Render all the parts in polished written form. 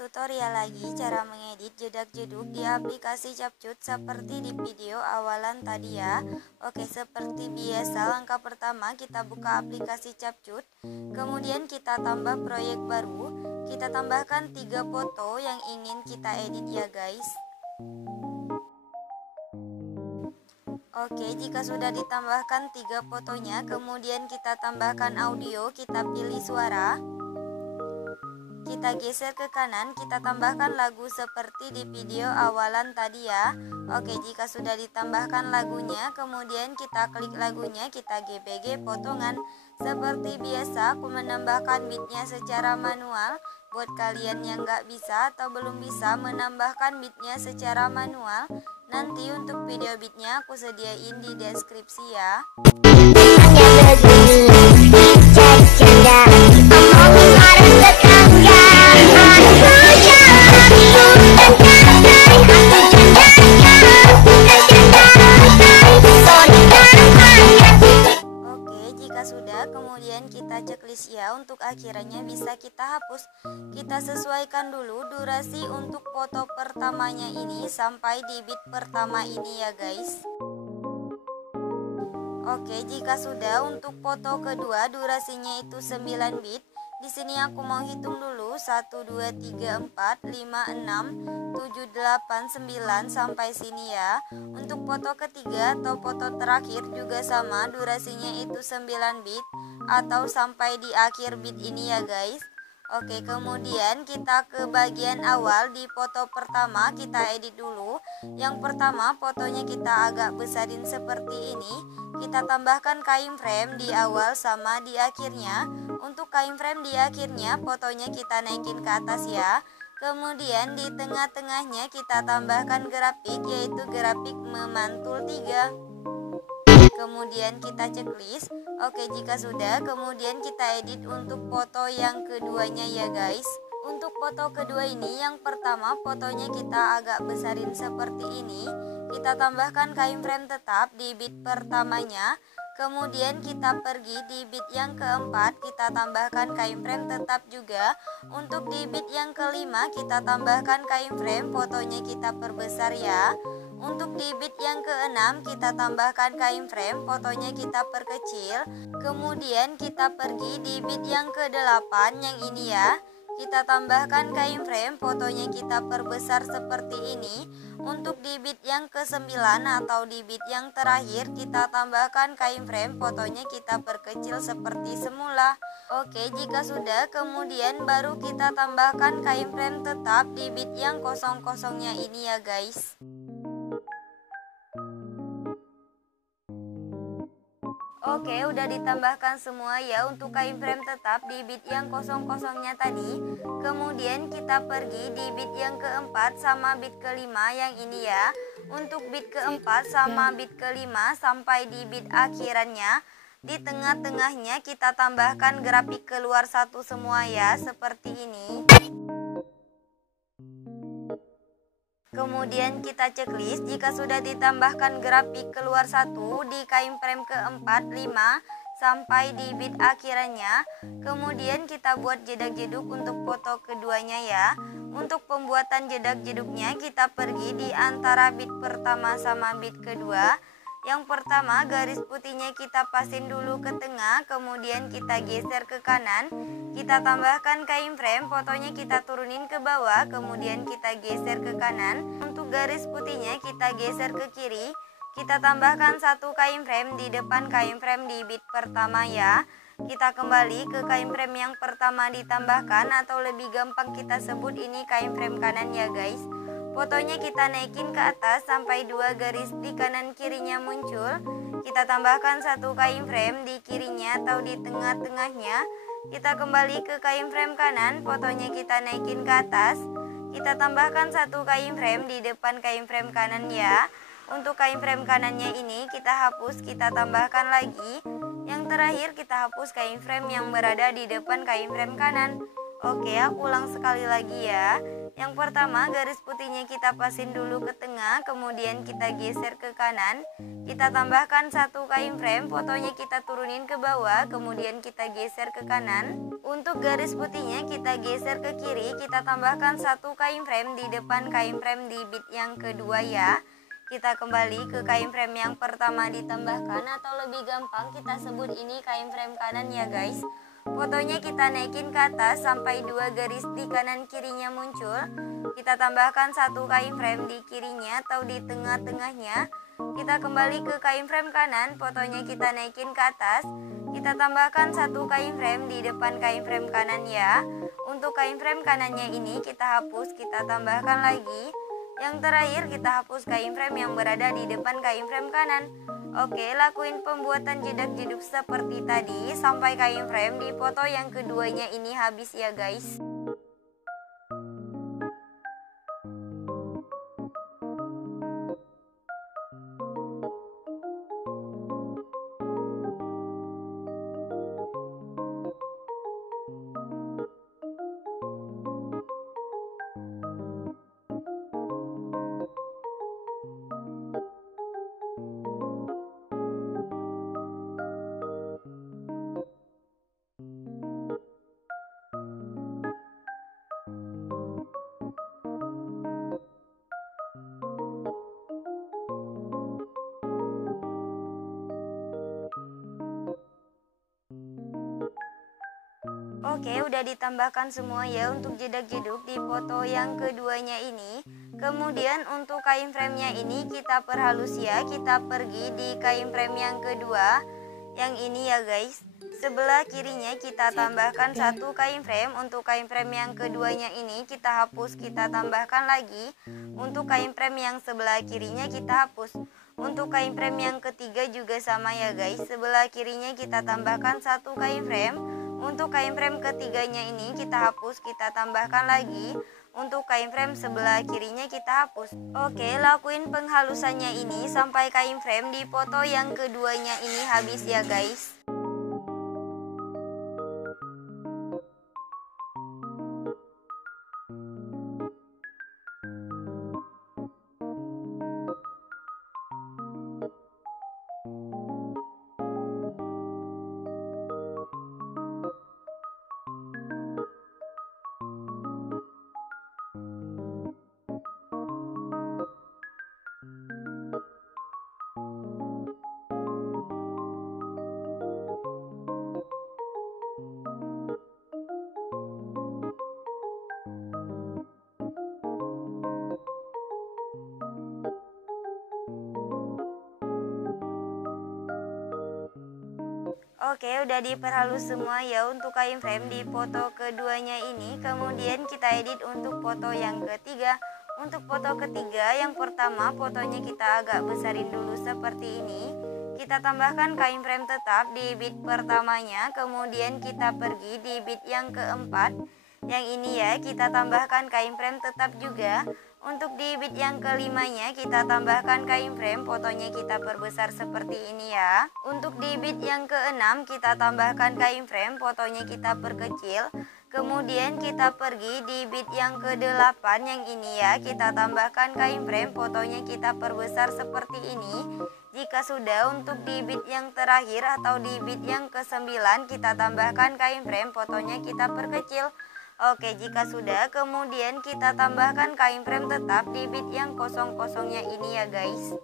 tutorial lagi cara mengedit jedak-jeduk di aplikasi Capcut seperti di video awalan tadi ya. Oke, seperti biasa langkah pertama kita buka aplikasi Capcut, kemudian kita tambah proyek baru, kita tambahkan 3 foto yang ingin kita edit ya guys. Oke, jika sudah ditambahkan 3 fotonya, kemudian kita tambahkan audio, kita pilih suara. Kita geser ke kanan, kita tambahkan lagu seperti di video awalan tadi ya. Oke, jika sudah ditambahkan lagunya, kemudian kita klik lagunya, kita GBG potongan. Seperti biasa, aku menambahkan beatnya secara manual. Buat kalian yang gak bisa atau belum bisa menambahkan beatnya secara manual, nanti untuk video beatnya aku sediain di deskripsi ya. Sudah, kemudian kita checklist ya. Untuk akhirannya bisa kita hapus. Kita sesuaikan dulu durasi untuk foto pertamanya ini sampai di beat pertama ini ya guys. Oke, jika sudah untuk foto kedua durasinya itu 9 bit. Di sini aku mau hitung dulu 1 2 3 4 5 6 7 8 9 sampai sini ya. Untuk foto ketiga atau foto terakhir juga sama, durasinya itu 9 bit atau sampai di akhir bit ini ya guys. Oke, kemudian kita ke bagian awal. Di foto pertama kita edit dulu. Yang pertama fotonya kita agak besarin seperti ini. Kita tambahkan keyframe di awal sama di akhirnya. Untuk keyframe di akhirnya fotonya kita naikin ke atas ya. Kemudian di tengah-tengahnya kita tambahkan grafik, yaitu grafik memantul 3. Kemudian kita checklist. Oke, jika sudah, kemudian kita edit untuk foto yang keduanya ya guys. Untuk foto kedua ini, yang pertama fotonya kita agak besarin seperti ini. Kita tambahkan keyframe tetap di beat pertamanya. Kemudian kita pergi di beat yang keempat, kita tambahkan keyframe tetap juga. Untuk di beat yang kelima kita tambahkan keyframe, fotonya kita perbesar ya. Untuk di beat yang keenam kita tambahkan keyframe, fotonya kita perkecil. Kemudian kita pergi di beat yang ke-8 yang ini ya. Kita tambahkan keyframe, fotonya kita perbesar seperti ini. Untuk di beat yang ke-9 atau di beat yang terakhir kita tambahkan keyframe, fotonya kita perkecil seperti semula. Oke, jika sudah, kemudian baru kita tambahkan keyframe tetap di beat yang kosong-kosongnya ini ya guys. Oke, udah ditambahkan semua ya untuk keyframe tetap di beat yang kosong-kosongnya tadi. Kemudian kita pergi di beat yang keempat sama beat kelima yang ini ya. Untuk beat keempat sama beat kelima sampai di beat akhirannya, di tengah-tengahnya kita tambahkan grafik keluar satu semua ya, seperti ini. Kemudian kita checklist. Jika sudah ditambahkan grafik keluar satu di keyframe keempat, 5 sampai di beat akhirannya, kemudian kita buat jedak-jeduk untuk foto keduanya ya. Untuk pembuatan jedak-jeduknya kita pergi di antara beat pertama sama beat kedua. Yang pertama garis putihnya kita pasin dulu ke tengah, kemudian kita geser ke kanan. Kita tambahkan keyframe, fotonya kita turunin ke bawah, kemudian kita geser ke kanan. Untuk garis putihnya kita geser ke kiri. Kita tambahkan 1 keyframe di depan keyframe di beat pertama ya. Kita kembali ke keyframe yang pertama ditambahkan, atau lebih gampang kita sebut ini keyframe kanan ya guys. Fotonya kita naikin ke atas sampai 2 garis di kanan kirinya muncul. Kita tambahkan 1 keyframe di kirinya atau di tengah-tengahnya. Kita kembali ke keyframe kanan, fotonya kita naikin ke atas. Kita tambahkan 1 keyframe di depan keyframe kanan ya. Untuk keyframe kanannya ini kita hapus, kita tambahkan lagi. Yang terakhir kita hapus keyframe yang berada di depan keyframe kanan. Oke, aku ulang sekali lagi ya. Yang pertama garis putihnya kita pasin dulu ke tengah, kemudian kita geser ke kanan. kita tambahkan satu kain frame, fotonya kita turunin ke bawah, kemudian kita geser ke kanan. Untuk garis putihnya kita geser ke kiri, kita tambahkan satu kain frame di depan kain frame di bit yang kedua ya. Kita kembali ke kain frame yang pertama ditambahkan, atau lebih gampang kita sebut ini kain frame kanan ya guys. Fotonya kita naikin ke atas sampai dua garis di kanan kirinya muncul. Kita tambahkan satu kain frame di kirinya atau di tengah-tengahnya. Kita kembali ke kain frame kanan, fotonya kita naikin ke atas. Kita tambahkan satu kain frame di depan kain frame kanan ya. Untuk kain frame kanannya ini kita hapus, kita tambahkan lagi. Yang terakhir kita hapus kain frame yang berada di depan kain frame kanan. Oke, lakuin pembuatan jedak-jeduk seperti tadi sampai kain frame di foto yang keduanya ini habis ya guys. Oke, udah ditambahkan semua ya untuk jedak-jeduk di foto yang keduanya ini. Kemudian untuk kain frame-nya ini kita perhalus ya. Kita pergi di kain frame yang kedua, yang ini ya guys. Sebelah kirinya kita tambahkan satu kain frame. Untuk kain frame yang keduanya ini kita hapus, kita tambahkan lagi. Untuk kain frame yang sebelah kirinya kita hapus. Untuk kain frame yang ketiga juga sama ya guys. Sebelah kirinya kita tambahkan satu kain frame. Untuk kain frame ketiganya ini kita hapus, kita tambahkan lagi. Untuk kain frame sebelah kirinya kita hapus. Oke, lakuin penghalusannya ini sampai kain frame di foto yang keduanya ini habis ya guys. Oke, udah diperhalus semua ya untuk kain frame di foto keduanya ini. Kemudian kita edit untuk foto yang ketiga. Untuk foto ketiga, yang pertama fotonya kita agak besarin dulu seperti ini. Kita tambahkan kain frame tetap di bit pertamanya, kemudian kita pergi di bit yang keempat. Yang ini ya, kita tambahkan kain frame tetap juga. Untuk di bit yang kelimanya kita tambahkan kain frame, fotonya kita perbesar seperti ini ya. Untuk di bit yang keenam kita tambahkan kain frame, fotonya kita perkecil. Kemudian kita pergi di bit yang ke-8 yang ini ya, kita tambahkan kain frame, fotonya kita perbesar seperti ini. Jika sudah, untuk di bit yang terakhir atau di bit yang ke-9 kita tambahkan kain frame, fotonya kita perkecil. Oke, jika sudah, kemudian kita tambahkan kain frame tetap di bit yang kosong-kosongnya ini ya guys.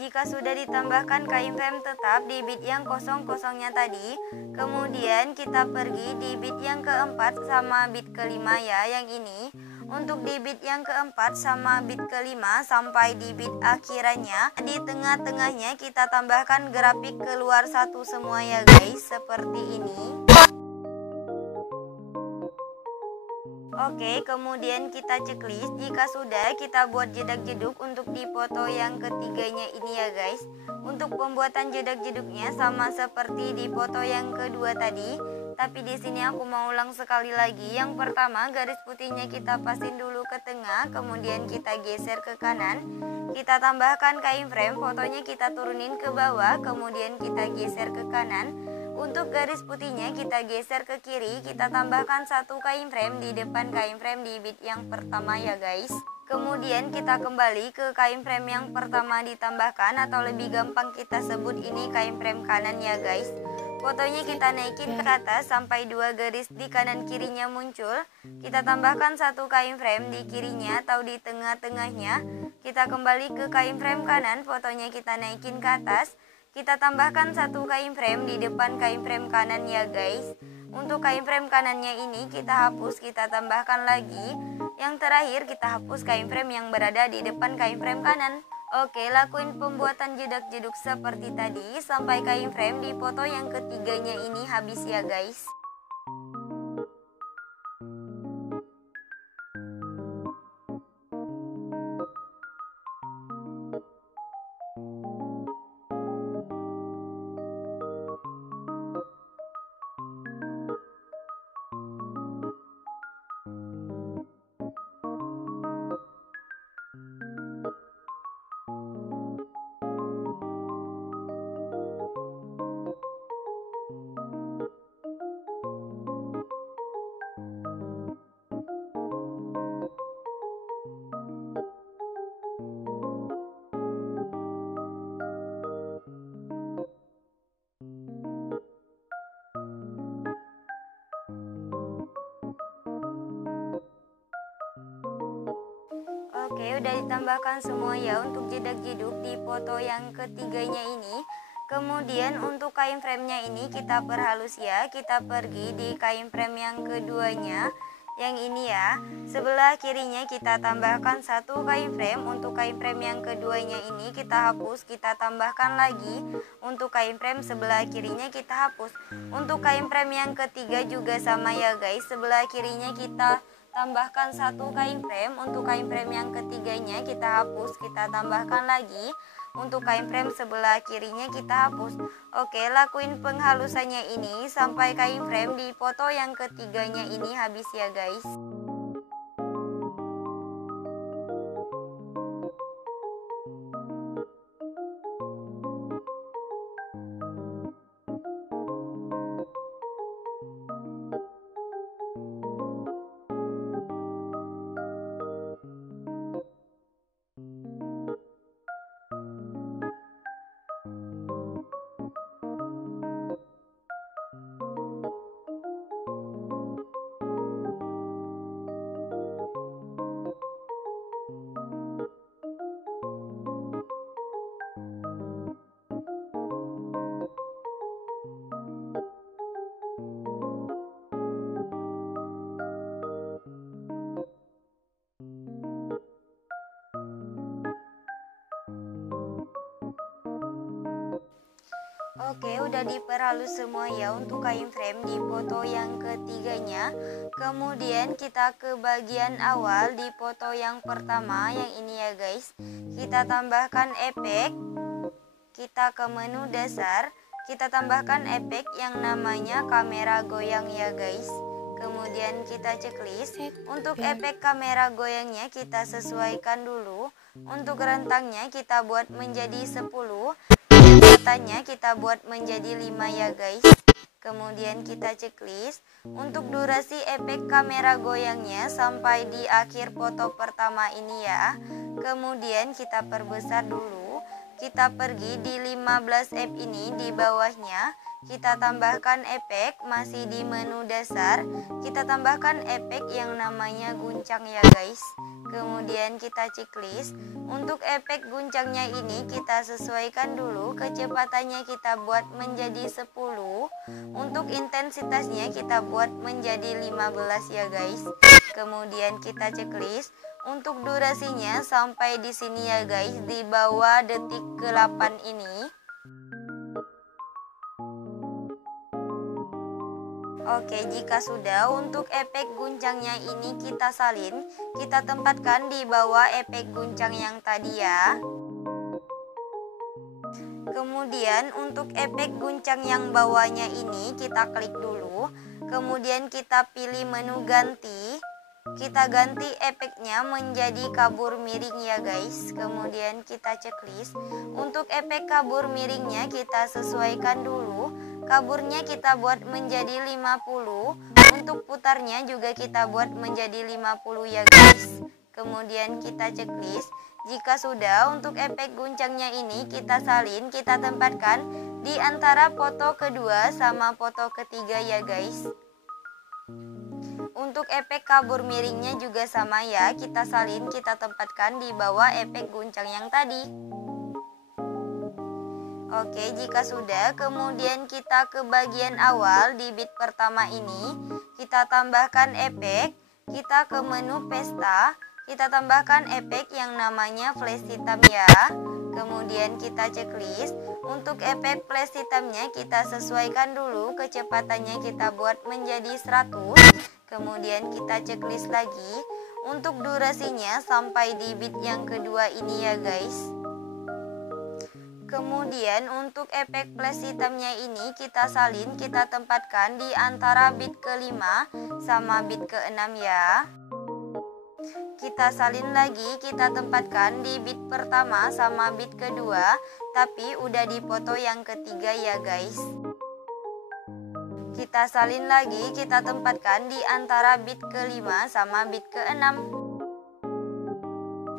Jika sudah ditambahkan kain frame tetap di bit yang kosong-kosongnya tadi, kemudian kita pergi di bit yang keempat sama bit kelima ya, yang ini. Untuk di bit yang keempat sama bit kelima sampai di bit akhirannya, di tengah-tengahnya kita tambahkan grafik keluar satu semua ya guys, seperti ini. Oke, kemudian kita checklist. Jika sudah, kita buat jedak-jeduk untuk di foto yang ketiganya ini ya guys. Untuk pembuatan jedak-jeduknya sama seperti di foto yang kedua tadi, tapi di sini aku mau ulang sekali lagi. Yang pertama, garis putihnya kita pasin dulu ke tengah, kemudian kita geser ke kanan. Kita tambahkan kain frame, fotonya kita turunin ke bawah, kemudian kita geser ke kanan. Untuk garis putihnya kita geser ke kiri, kita tambahkan satu kain frame di depan kain frame di bit yang pertama ya guys. Kemudian kita kembali ke kain frame yang pertama ditambahkan, atau lebih gampang kita sebut ini kain frame kanan ya guys. Fotonya kita naikin ke atas sampai 2 garis di kanan kirinya muncul. Kita tambahkan satu kain frame di kirinya atau di tengah-tengahnya. Kita kembali ke kain frame kanan, fotonya kita naikin ke atas. Kita tambahkan satu kain frame di depan kain frame kanan ya guys. Untuk kain frame kanannya ini kita hapus, kita tambahkan lagi. Yang terakhir kita hapus kain frame yang berada di depan kain frame kanan. Oke, lakuin pembuatan jedak-jeduk seperti tadi sampai kain frame di foto yang ketiganya ini habis ya guys. Oke, udah ditambahkan semua ya untuk jedak-jeduk di foto yang ketiganya ini. Kemudian untuk kain frame-nya ini kita perhalus ya. Kita pergi di kain frame yang keduanya, yang ini ya. Sebelah kirinya kita tambahkan satu kain frame. Untuk kain frame yang keduanya ini kita hapus, kita tambahkan lagi. Untuk kain frame sebelah kirinya kita hapus. Untuk kain frame yang ketiga juga sama ya guys. Sebelah kirinya kita tambahkan satu kain frame. Untuk kain frame yang ketiganya kita hapus, kita tambahkan lagi. Untuk kain frame sebelah kirinya kita hapus. Oke, lakuin penghalusannya ini sampai kain frame di foto yang ketiganya ini habis ya guys. Oke, udah diperhalus semua ya untuk kain frame di foto yang ketiganya. Kemudian kita ke bagian awal di foto yang pertama, yang ini ya guys. Kita tambahkan efek. Kita ke menu dasar. Kita tambahkan efek yang namanya kamera goyang ya guys. Kemudian kita checklist. Untuk efek kamera goyangnya kita sesuaikan dulu. Untuk rentangnya kita buat menjadi 10. Katanya kita buat menjadi 5 ya guys. Kemudian kita checklist. Untuk durasi efek kamera goyangnya sampai di akhir foto pertama ini ya. Kemudian kita perbesar dulu. Kita pergi di 15 F ini di bawahnya. Kita tambahkan efek, masih di menu dasar. Kita tambahkan efek yang namanya guncang ya guys. Kemudian kita checklist. Untuk efek guncangnya ini kita sesuaikan dulu. Kecepatannya kita buat menjadi 10. Untuk intensitasnya kita buat menjadi 15 ya guys. Kemudian kita checklist. Untuk durasinya sampai di sini ya guys, di bawah detik ke-8 ini. Oke, jika sudah, untuk efek guncangnya ini kita salin. Kita tempatkan di bawah efek guncang yang tadi ya. Kemudian untuk efek guncang yang bawahnya ini kita klik dulu. Kemudian kita pilih menu ganti. Kita ganti efeknya menjadi kabur miring ya guys. Kemudian kita checklist. Untuk efek kabur miringnya kita sesuaikan dulu. Kaburnya kita buat menjadi 50. Untuk putarnya juga kita buat menjadi 50 ya guys. kemudian kita checklist. Jika sudah, untuk efek guncangnya ini kita salin, kita tempatkan di antara foto kedua sama foto ketiga ya guys. Untuk efek kabur miringnya juga sama ya, kita salin, kita tempatkan di bawah efek guncang yang tadi. Oke, jika sudah, kemudian kita ke bagian awal di bit pertama ini, kita tambahkan efek, kita ke menu pesta, kita tambahkan efek yang namanya flash hitam ya. Kemudian kita checklist. Untuk efek flash hitamnya kita sesuaikan dulu, kecepatannya kita buat menjadi 100. Kemudian kita checklist lagi. Untuk durasinya sampai di bit yang kedua ini ya guys. Kemudian untuk efek flash hitamnya ini kita salin, kita tempatkan di antara bit ke-5 sama bit ke-6 ya. Kita salin lagi, kita tempatkan di bit pertama sama bit kedua, tapi udah di foto yang ketiga ya guys. Kita salin lagi, kita tempatkan di antara bit ke-5 sama bit ke-6.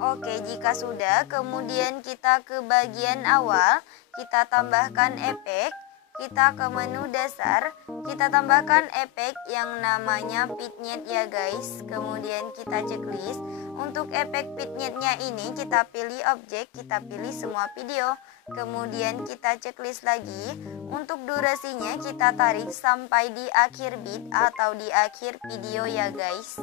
Oke, jika sudah, kemudian kita ke bagian awal, kita tambahkan efek, kita ke menu dasar, kita tambahkan efek yang namanya vignette ya guys. Kemudian kita checklist. Untuk efek vignette-nya ini kita pilih objek, kita pilih semua video. Kemudian kita checklist lagi. Untuk durasinya kita tarik sampai di akhir bit atau di akhir video ya guys.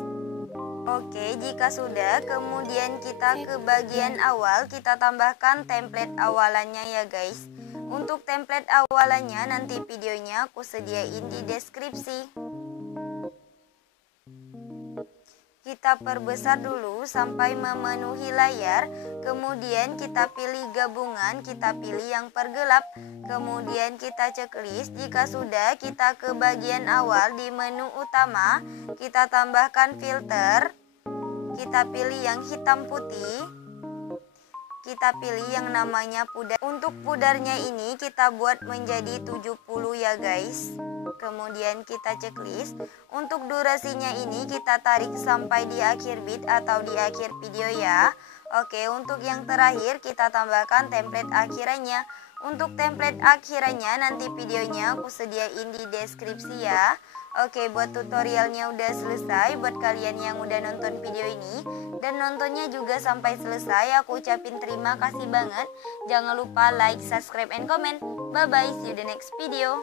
Oke, jika sudah, kemudian kita ke bagian awal, kita tambahkan template awalannya ya guys. Untuk template awalannya nanti videonya aku sediain di deskripsi. Kita perbesar dulu sampai memenuhi layar, kemudian kita pilih gabungan, kita pilih yang pergelap, kemudian kita checklist. Jika sudah, kita ke bagian awal di menu utama, kita tambahkan filter, kita pilih yang hitam putih, kita pilih yang namanya pudar. Untuk pudarnya ini kita buat menjadi 70 ya guys. Kemudian kita checklist. Untuk durasinya ini kita tarik sampai di akhir bit atau di akhir video ya. Oke, untuk yang terakhir kita tambahkan template akhirannya. Untuk template akhirannya nanti videonya aku sediain di deskripsi ya. Oke, buat tutorialnya udah selesai. Buat kalian yang udah nonton video ini dan nontonnya juga sampai selesai, aku ucapin terima kasih banget. Jangan lupa like, subscribe, and comment. Bye bye, see you the next video.